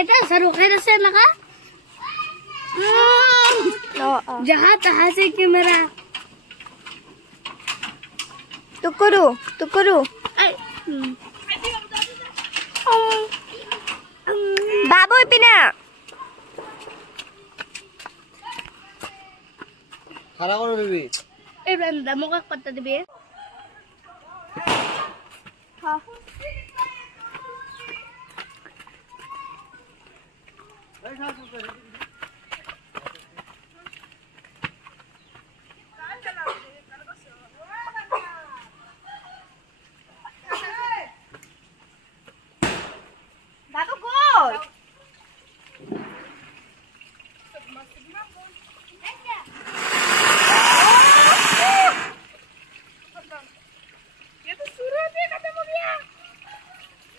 এটা সরু খাইরে সে লাগা जहाँ तहाँ से कैमरा टुकुरु बाबू इपिना খারা করো বেবি এই বান্দা মোকা কত দিবে হ্যাঁ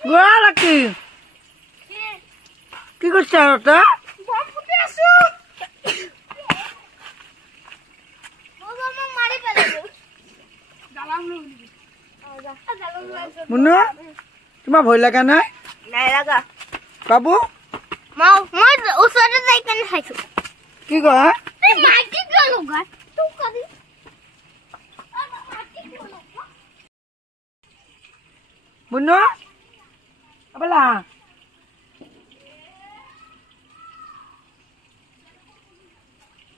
গোলা কি করছ ওটা বাপুতে আসু বাবা মা মারি ফেলবে জালাম লইবি জালাম লইবি মুন্নু তোমার ভয় লাগা নাই নাই লাগা বাবু মা ওসরে যাই কেন খাইছো কি গো মাটি গেল গা তুই কবি মুন্নু আবলা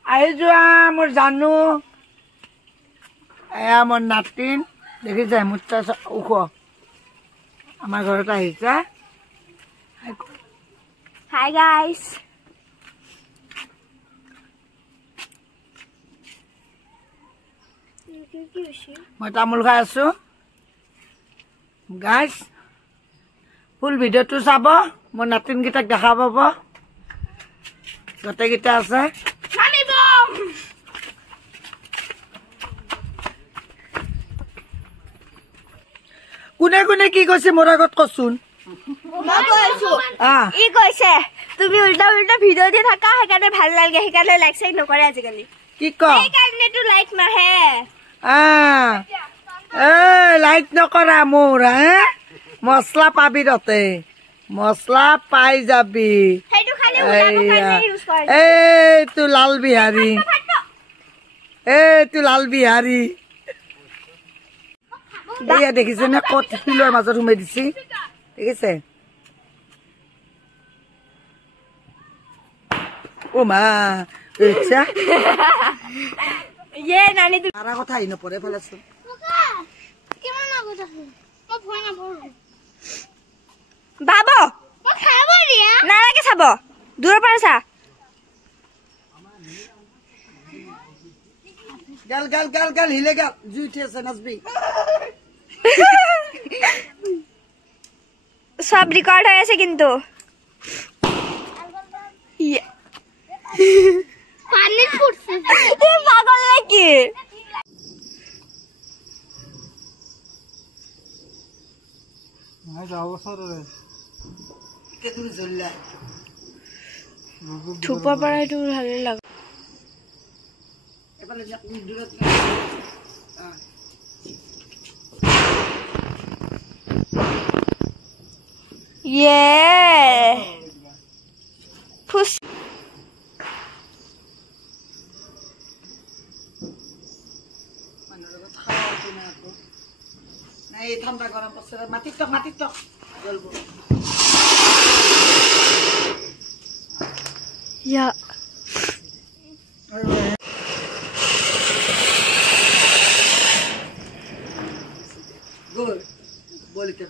আহি যোৱা মোৰ জানো এয়া মোৰ নাতিন দেখিছা মুঠা ওখ আমাৰ ঘৰত আহিছা हाय गाइस মই তামোল খাই আছো গাইছ ফুল ভিডিঅ'টো চাব মোৰ নাতিনকেইটাক দেখা পাব গোটেইকেইটা আছে কোনে কোনে কি কৈছে মোৰ আগত কচোন ই কৈছে তুমি উল্টা উল্টা ভিডিও দি থাকা হেকানে ভাল লাগে হেকানে লাইক সাইক নকৰে আজিকালি কি ক হেকানে তো লাইক নাহে লাইক নকৰা মোৰ মছলা পাবি ততে মছলা পাই যাবি হেইটো খালি উলাব কাৰণে ইউজ কৰে এইটো লাল বিহাৰী এইটো লাল বিহাৰী এয়া দেখিছে নে কত শিলৰ মাজত সোমাই দিছি দেখিছে ও মা দেখিছা ইয়ে নানি তো তারা কথা আইন পরে ফেলাছো কেমন আগত আছে মই ভয় না ভয় বাবু মই খাব দিয়া নালাগে চাব দূৰৰ পৰা চা গাল গাল গাল গাল হিলে গাল জুই উঠিছে নাচবি সব রেকর্ড হৈ আছে কিন্তু পানিত পড়ছে এ পাগল নাকি নাই যাও সর রে কে তুমি জল্লা থুপা পড়াই তো ভালো লাগে এবারে যা দূরত Yeah. Push. নাই ঠান্ডা গরম পড়ছে মাটির টক জ্বলবো Yeah. Good. বলিতে